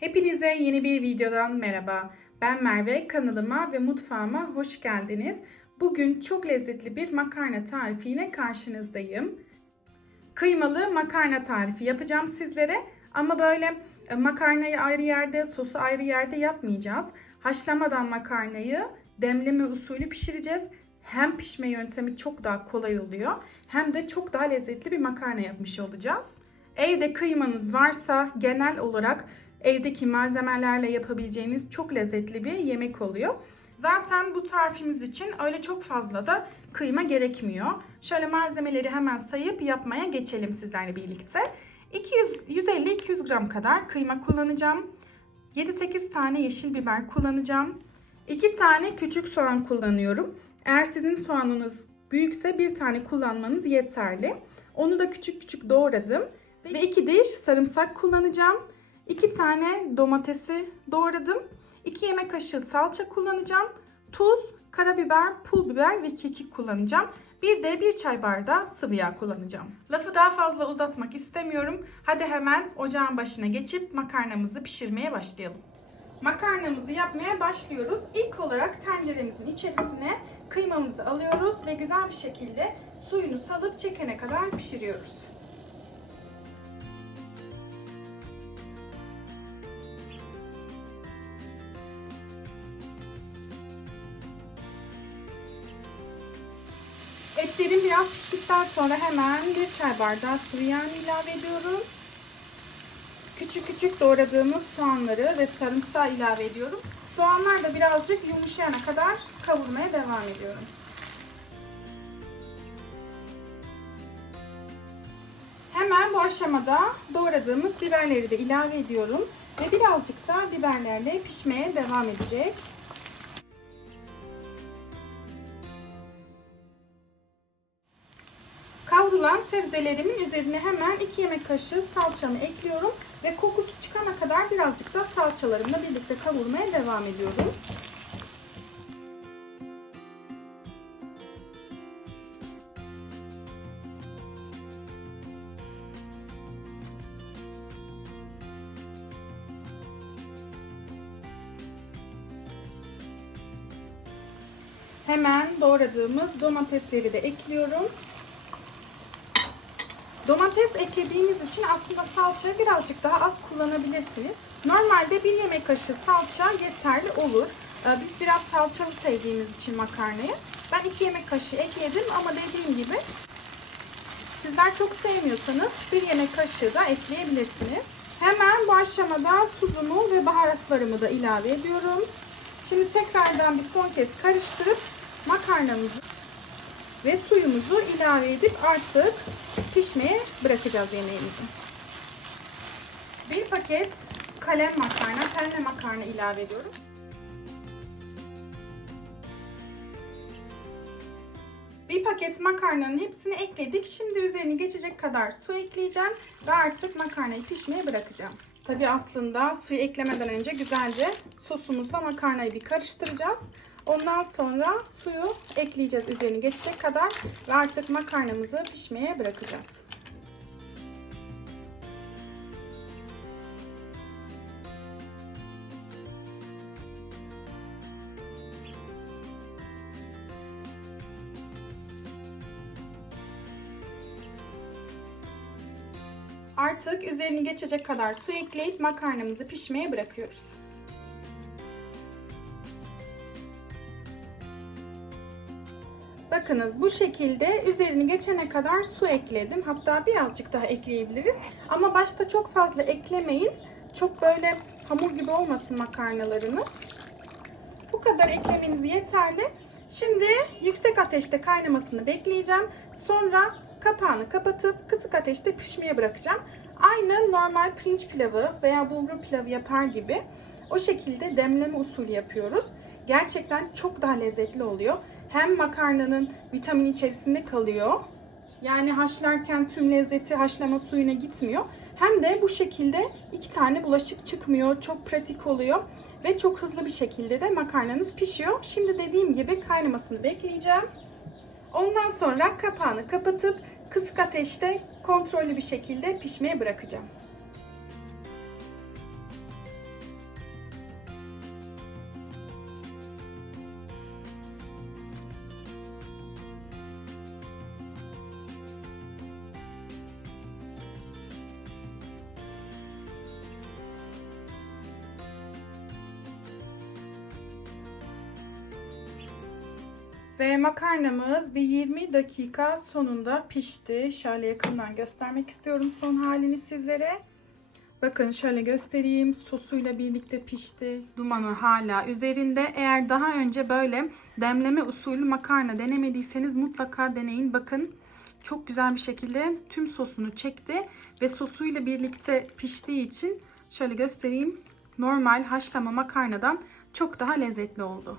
Hepinize yeni bir videodan merhaba. Ben Merve, kanalıma ve mutfağıma hoş geldiniz. Bugün çok lezzetli bir makarna tarifiyle karşınızdayım. Kıymalı makarna tarifi yapacağım sizlere ama böyle e, makarnayı ayrı yerde, sosu ayrı yerde yapmayacağız. Haşlamadan makarnayı demleme usulü pişireceğiz. Hem pişme yöntemi çok daha kolay oluyor hem de çok daha lezzetli bir makarna yapmış olacağız. Evde kıymanız varsa genel olarak evdeki malzemelerle yapabileceğiniz çok lezzetli bir yemek oluyor. Zaten bu tarifimiz için öyle çok fazla da kıyma gerekmiyor. Şöyle malzemeleri hemen sayıp yapmaya geçelim sizlerle birlikte. 150-200 gram kadar kıyma kullanacağım. 7-8 tane yeşil biber kullanacağım. 2 tane küçük soğan kullanıyorum. Eğer sizin soğanınız büyükse bir tane kullanmanız yeterli. Onu da küçük küçük doğradım. Ve 2 diş sarımsak kullanacağım. 2 tane domatesi doğradım. 2 yemek kaşığı salça kullanacağım. Tuz, karabiber, pul biber ve kekik kullanacağım. Bir de bir çay bardağı sıvı yağ kullanacağım. Lafı daha fazla uzatmak istemiyorum. Hadi hemen ocağın başına geçip makarnamızı pişirmeye başlayalım. Makarnamızı yapmaya başlıyoruz. İlk olarak tenceremizin içerisine kıymamızı alıyoruz ve güzel bir şekilde suyunu salıp çekene kadar pişiriyoruz. Etlerim biraz piştikten sonra hemen bir çay bardağı sıvı yağ ilave ediyorum. Küçük küçük doğradığımız soğanları ve sarımsağı ilave ediyorum. Soğanlar da birazcık yumuşayana kadar kavurmaya devam ediyorum. Hemen bu aşamada doğradığımız biberleri de ilave ediyorum. Ve birazcık da biberlerle pişmeye devam edecek. Kavrulan sebzelerimin üzerine hemen 2 yemek kaşığı salçamı ekliyorum ve kokusu çıkana kadar birazcık da salçalarımla birlikte kavurmaya devam ediyorum. Hemen doğradığımız domatesleri de ekliyorum. Domates eklediğimiz için aslında salçayı birazcık daha az kullanabilirsiniz. Normalde bir yemek kaşığı salça yeterli olur. Ee, Biz biraz salçalı sevdiğimiz için makarnayı. Ben iki yemek kaşığı ekledim ama dediğim gibi sizler çok sevmiyorsanız bir yemek kaşığı da ekleyebilirsiniz. Hemen bu aşamada tuzumu ve baharatlarımı da ilave ediyorum. Şimdi tekrardan bir son kez karıştırıp makarnamızı ve suyumuzu ilave edip artık pişmeye bırakacağız yemeğimizi. Bir paket kalem makarna, penne makarna ilave ediyorum. Bir paket makarnanın hepsini ekledik. Şimdi üzerini geçecek kadar su ekleyeceğim ve artık makarnayı pişmeye bırakacağım. Tabi aslında suyu eklemeden önce güzelce sosumuzla makarnayı bir karıştıracağız. Ondan sonra suyu ekleyeceğiz üzerini geçecek kadar ve artık makarnamızı pişmeye bırakacağız. Artık üzerini geçecek kadar su ekleyip makarnamızı pişmeye bırakıyoruz. Bakınız bu şekilde üzerini geçene kadar su ekledim. Hatta birazcık daha ekleyebiliriz. Ama başta çok fazla eklemeyin. Çok böyle hamur gibi olmasın makarnalarınız. Bu kadar eklemeniz yeterli. Şimdi yüksek ateşte kaynamasını bekleyeceğim. Sonra kapağını kapatıp kısık ateşte pişmeye bırakacağım. Aynı normal pirinç pilavı veya bulgur pilavı yapar gibi o şekilde demleme usulü yapıyoruz. Gerçekten çok daha lezzetli oluyor. Hem makarnanın vitamin içerisinde kalıyor. Yani haşlarken tüm lezzeti haşlama suyuna gitmiyor. Hem de bu şekilde iki tane bulaşık çıkmıyor. Çok pratik oluyor. Ve çok hızlı bir şekilde de makarnanız pişiyor. Şimdi dediğim gibi kaynamasını bekleyeceğim. Ondan sonra kapağını kapatıp kısık ateşte kontrollü bir şekilde pişmeye bırakacağım. Ve makarnamız bir 20 dakika sonunda pişti. Şöyle yakından göstermek istiyorum son halini sizlere. Bakın şöyle göstereyim. Sosuyla birlikte pişti. Dumanı hala üzerinde. Eğer daha önce böyle demleme usulü makarna denemediyseniz mutlaka deneyin. Bakın çok güzel bir şekilde tüm sosunu çekti ve sosuyla birlikte piştiği için şöyle göstereyim. Normal haşlama makarnadan çok daha lezzetli oldu.